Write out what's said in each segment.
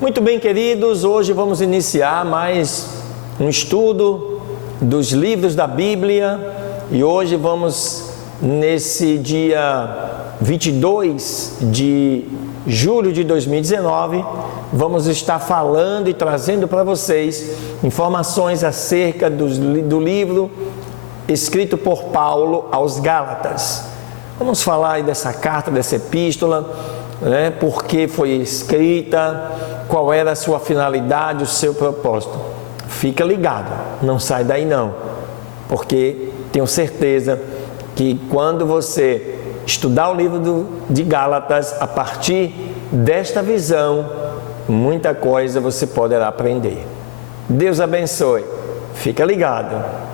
Muito bem, queridos, hoje vamos iniciar mais um estudo dos livros da Bíblia e hoje vamos, nesse dia 22 de julho de 2019, vamos estar falando e trazendo para vocês informações acerca do livro escrito por Paulo aos Gálatas. Vamos falar aí dessa carta, dessa epístola, por que foi escrita, qual era a sua finalidade, o seu propósito. Fica ligado, não sai daí não, porque tenho certeza que quando você estudar o livro de Gálatas, a partir desta visão, muita coisa você poderá aprender. Deus abençoe, fica ligado.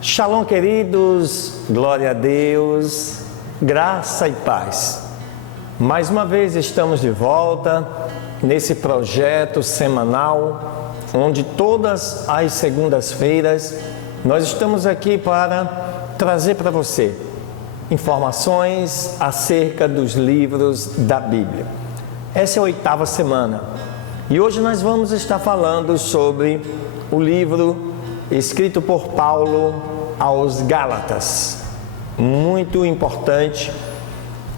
Shalom, queridos, glória a Deus, graça e paz. Mais uma vez estamos de volta nesse projeto semanal, onde todas as segundas-feiras nós estamos aqui para trazer para você informações acerca dos livros da Bíblia. Essa é a 8ª semana e hoje nós vamos estar falando sobre o livro escrito por Paulo aos Gálatas. Muito importante,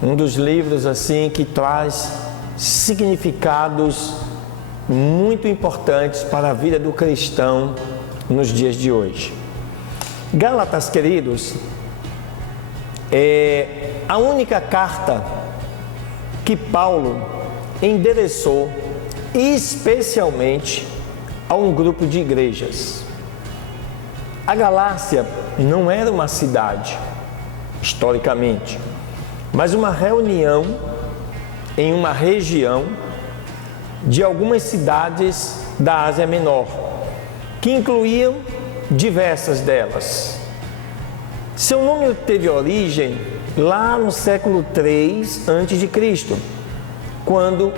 um dos livros assim que traz significados muito importantes para a vida do cristão nos dias de hoje. Gálatas, queridos, é a única carta que Paulo endereçou especialmente a um grupo de igrejas. A Galácia não era uma cidade, historicamente, mas uma reunião em uma região de algumas cidades da Ásia Menor, que incluíam diversas delas. Seu nome teve origem lá no século III a.C., quando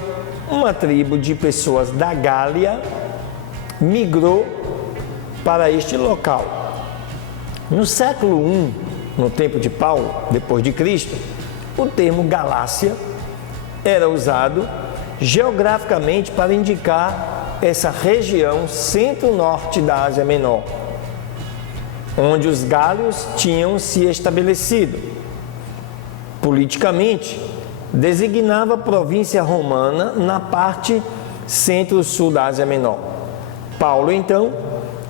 uma tribo de pessoas da Gália migrou para este local. No século I, no tempo de Paulo, depois de Cristo, o termo Galácia era usado geograficamente para indicar essa região centro-norte da Ásia Menor, onde os gálios tinham se estabelecido. Politicamente, designava a província romana na parte centro-sul da Ásia Menor. Paulo, então,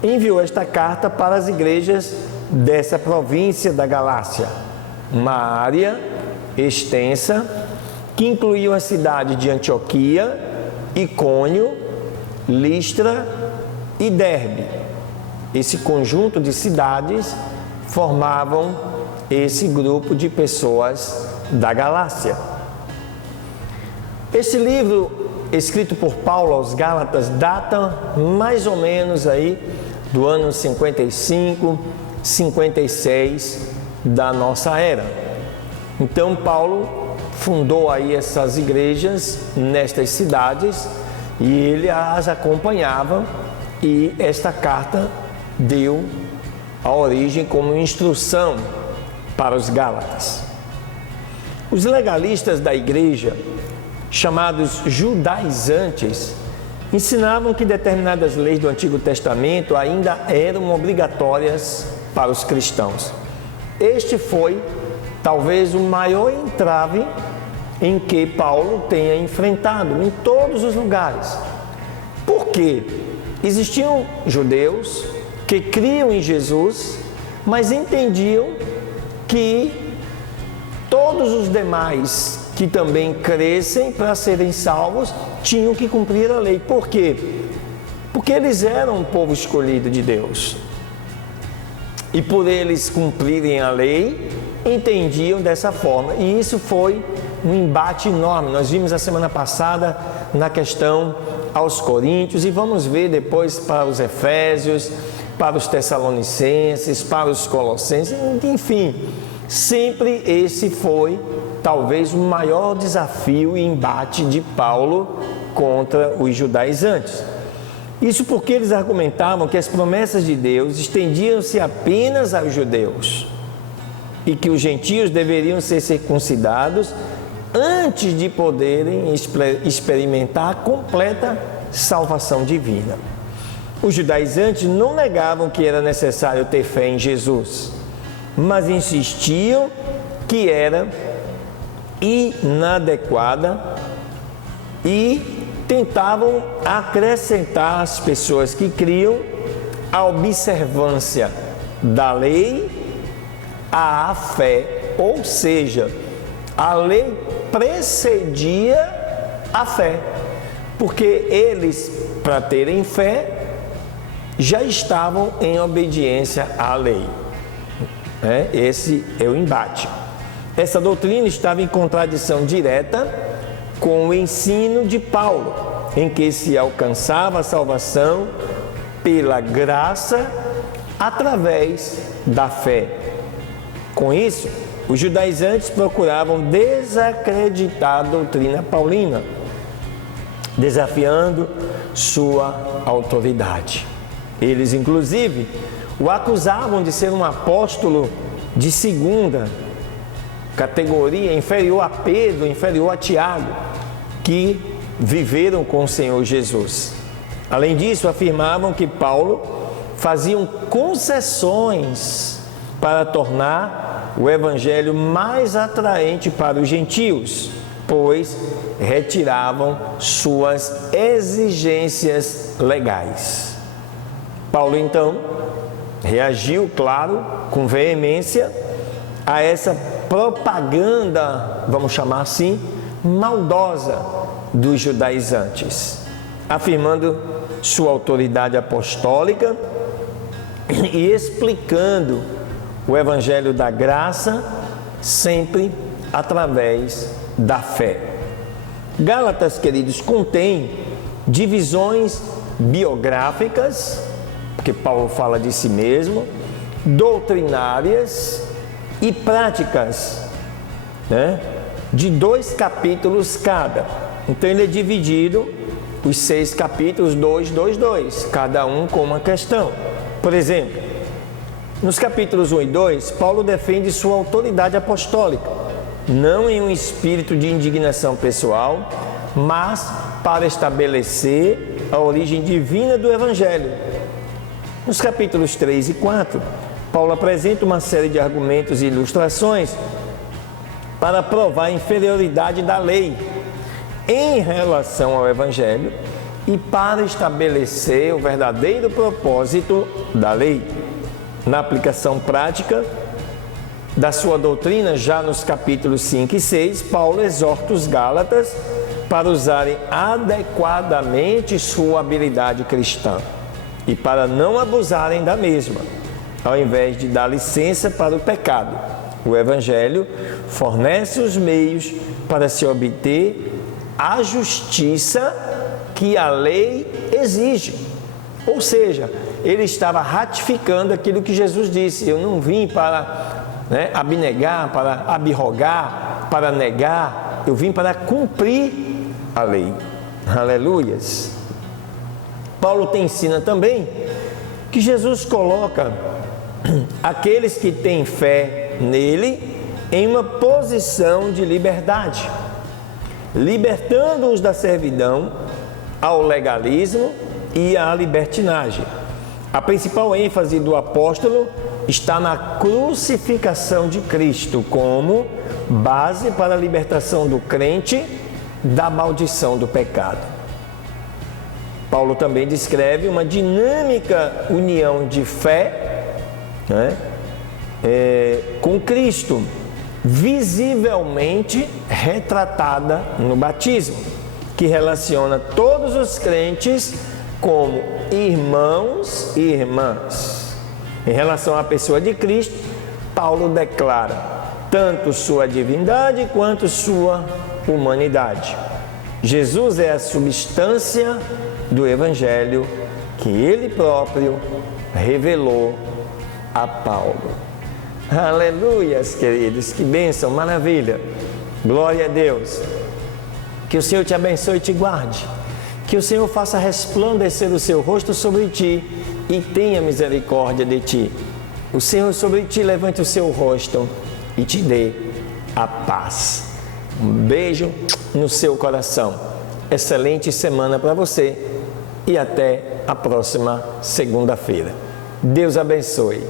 enviou esta carta para as igrejas dessa província da Galácia, uma área extensa que incluiu a cidade de Antioquia, Icônio, Listra e Derbe. Esse conjunto de cidades formavam esse grupo de pessoas da Galácia. Esse livro, escrito por Paulo aos Gálatas, data mais ou menos aí do ano 55, 56 da nossa era. Então Paulo fundou aí essas igrejas nestas cidades e ele as acompanhava, e esta carta deu a origem como instrução para os Gálatas. Os legalistas da igreja, chamados judaizantes, ensinavam que determinadas leis do Antigo Testamento ainda eram obrigatórias para os cristãos. Este foi talvez o maior entrave em que Paulo tenha enfrentado em todos os lugares. Porque existiam judeus que criam em Jesus, mas entendiam que todos os demais que também crescem para serem salvos tinham que cumprir a lei. Por quê? Porque eles eram um povo escolhido de Deus. E por eles cumprirem a lei, entendiam dessa forma. E isso foi um embate enorme. Nós vimos a semana passada na questão aos Coríntios e vamos ver depois para os Efésios, para os Tessalonicenses, para os Colossenses, enfim. Sempre esse foi talvez o maior desafio e embate de Paulo contra os judaizantes. Isso porque eles argumentavam que as promessas de Deus estendiam-se apenas aos judeus. e que os gentios deveriam ser circuncidados antes de poderem experimentar a completa salvação divina. Os judaizantes não negavam que era necessário ter fé em Jesus, mas insistiam que era inadequada e tentavam acrescentar às pessoas que criam a observância da lei à fé, ou seja, a lei precedia a fé, porque eles, para terem fé, já estavam em obediência à lei. Esse é o embate. Essa doutrina estava em contradição direta com o ensino de Paulo, em que se alcançava a salvação pela graça através da fé. Com isso, os judaizantes procuravam desacreditar a doutrina paulina, desafiando sua autoridade. Eles, inclusive, o acusavam de ser um apóstolo de segunda categoria, inferior a Pedro, inferior a Tiago, que viveram com o Senhor Jesus. Além disso, afirmavam que Paulo fazia concessões para tornar o evangelho mais atraente para os gentios, pois retiravam suas exigências legais. Paulo, então, reagiu, claro, com veemência a essa propaganda, vamos chamar assim, maldosa dos judaizantes, afirmando sua autoridade apostólica e explicando o evangelho da graça sempre através da fé. Gálatas, queridos, contém divisões biográficas, porque Paulo fala de si mesmo, doutrinárias e práticas, de 2 capítulos cada. Então ele é dividido, os 6 capítulos, 2, cada um com uma questão. Por exemplo, nos capítulos 1 e 2, Paulo defende sua autoridade apostólica, não em um espírito de indignação pessoal, mas para estabelecer a origem divina do Evangelho. Nos capítulos 3 e 4, Paulo apresenta uma série de argumentos e ilustrações para provar a inferioridade da lei em relação ao Evangelho e para estabelecer o verdadeiro propósito da lei. Na aplicação prática da sua doutrina, já nos capítulos 5 e 6, Paulo exorta os Gálatas para usarem adequadamente sua habilidade cristã e para não abusarem da mesma, ao invés de dar licença para o pecado. O Evangelho fornece os meios para se obter a justiça que a lei exige. Ou seja, ele estava ratificando aquilo que Jesus disse: eu não vim para abnegar, para abrogar, para negar, eu vim para cumprir a lei. Aleluias! Paulo te ensina também que Jesus coloca aqueles que têm fé nele em uma posição de liberdade, libertando-os da servidão ao legalismo e à libertinagem. A principal ênfase do apóstolo está na crucificação de Cristo como base para a libertação do crente da maldição do pecado. Paulo também descreve uma dinâmica união de fé com Cristo, visivelmente retratada no batismo, que relaciona todos os crentes como irmãos e irmãs. Em relação à pessoa de Cristo, Paulo declara tanto sua divindade quanto sua humanidade. Jesus é a substância do Evangelho que ele próprio revelou a Paulo. Aleluias, queridos, que bênção, maravilha, glória a Deus. Que o Senhor te abençoe e te guarde, que o Senhor faça resplandecer o seu rosto sobre ti e tenha misericórdia de ti. O Senhor sobre ti levante o seu rosto e te dê a paz. Um beijo no seu coração. Excelente semana para você e até a próxima segunda-feira. Deus abençoe.